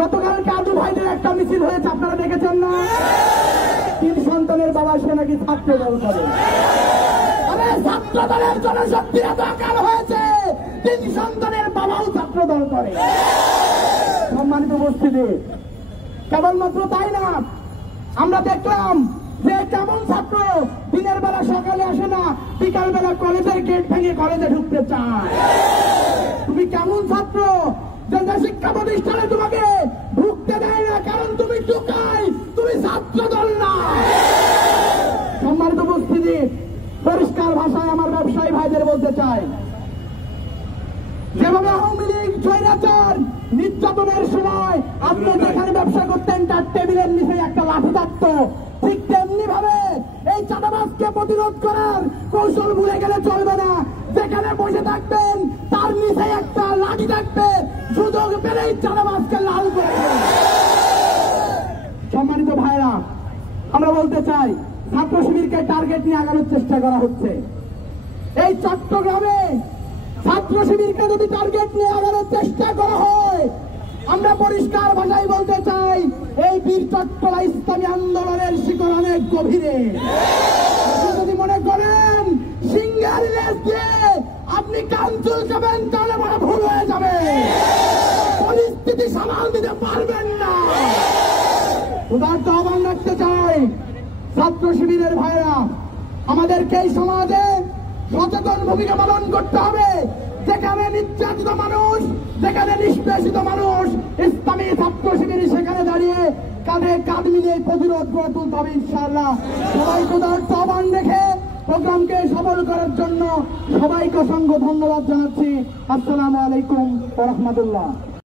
গতকালকে আদু ভাইদের একটা মিছিল হয়েছে, আপনারা দেখেছেন না? 3 সন্তানের বাবা সে নাকি ছাত্র দল করে। আরে ছাত্র দলের জনশক্তি এত আকার হয়েছে, 3 সন্তানের বাবাও ছাত্র দল করে। সম্মানিত উপস্থিতি, কেবলমাত্র তাই না, আমরা দেখলাম যে কেমন ছাত্র দিনের বেলা সকালে আসে না, বিকাল বেলা কলেজের গেট ভেঙে কলেজে ঢুকতে চায়। তুমি কেমন ছাত্র যে শিক্ষা প্রতিষ্ঠানে তোমাকে ঢুকতে দেয় না, কারণ তুমি ঢুকাই, তুমি ছাত্র দল না। সম্মানিত উপস্থিতি, পরিষ্কার ভাষায় আমার ব্যবসায়ী ভাইদের বলতে চাই, যেভাবে আওয়ামী লীগ স্বৈরাচার নির্যাতনের সময় আপনি যেখানে ব্যবসা করতেন তার টেবিলের নিচে একটা লাঠি থাকতো, ঠিক তেমনি ভাবে এই চাঁদাবাজকে প্রতিরোধ করার কৌশল ভুলে গেলে চলবে না। যেখানে বসে থাকবেন তার নিচে একটা লাঠি থাকবে, সুযোগ পেলেই চাঁদাবাজকে লাল করে দেবে। সম্মানিত ভাইরা, আমরা বলতে চাই, ছাত্র শিবিরকে টার্গেট নিয়ে আগানোর চেষ্টা করা হচ্ছে। এই চট্টগ্রামে ছাত্র শিবিরকে যদি টার্গেট নিয়ে আগানোর চেষ্টা করা হয়, আমরা পরিষ্কার ভাষায় বলতে চাই, এই বীর চট্টলা ইসলামী আন্দোলনের শিকড় অনেক গভীরে। যদি মনে করেন সিংহের লেজ দিয়ে আপনি কান চুলকাবেন, তাহলে বড় ভুল হয়ে যাবে, পরিস্থিতি সামাল দিতে পারবেন না। উদারত আহ্বান রাখতে চাই, ছাত্র শিবিরের ভাইরা, আমাদেরকে এই সমাজে সচেতন ভূমিকা পালন করতে হবে। যেখানে নির্যাতিত মানুষ, যেখানে নিষ্পেষিত মানুষ, ইসলামী ছাত্র শিবির সেখানে দাঁড়িয়ে কাঁধে কাঁধ মিলিয়ে প্রতিরোধ গড়ে তুলতে হবে ইনশাআল্লাহ। সবাইকে উদারত আহ্বান রেখে প্রোগ্রামকে সফল করার জন্য সবাইকে অসংখ্য ধন্যবাদ জানাচ্ছি। আসসালামু আলাইকুম ওয়া রাহমাতুল্লাহ।